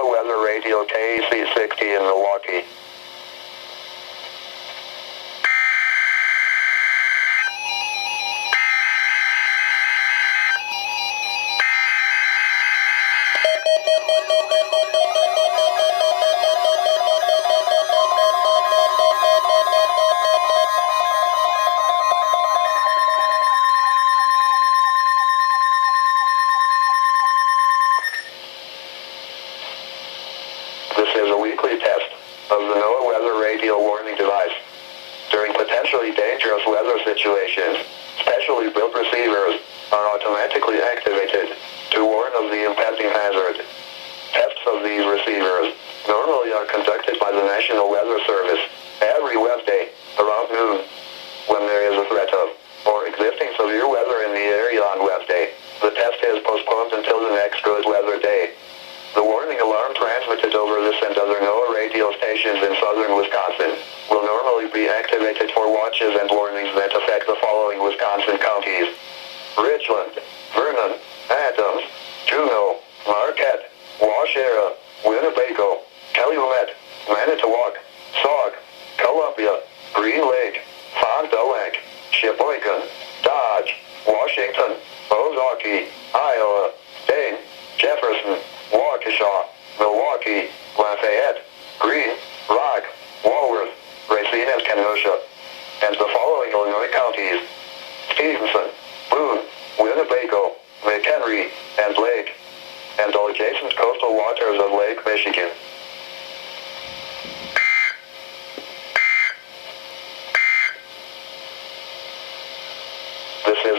NOAA Weather Radio KEC60 in Milwaukee. This is a weekly test of the NOAA Weather Radio Warning device. During potentially dangerous weather situations, specially built receivers are automatically activated to warn of the impending hazard. Tests of these receivers normally are conducted by the National Weather Service every Wednesday around noon. When there is a threat of or existing severe weather in the area on Wednesday, the test is postponed until the next good weather day. The warning alarm transmitted over this and other NOAA radio stations in southern Wisconsin will normally be activated for watches and warnings that affect the following Wisconsin counties: Richland, Vernon, Adams, Juneau, Marquette, Waushara, Winnebago, Calumet, Manitowoc, Sauk, Columbia, Green Lake, Fond du Lac, Sheboygan, Dodge, Washington, Ozaukee, Iowa, Dane, Jefferson, Waukesha, Milwaukee, Lafayette, Greene, Rock, Walworth, Racine and Kenosha, and the following Illinois counties: Stevenson, Boone, Winnebago, McHenry, and Lake, and all adjacent coastal waters of Lake Michigan. This is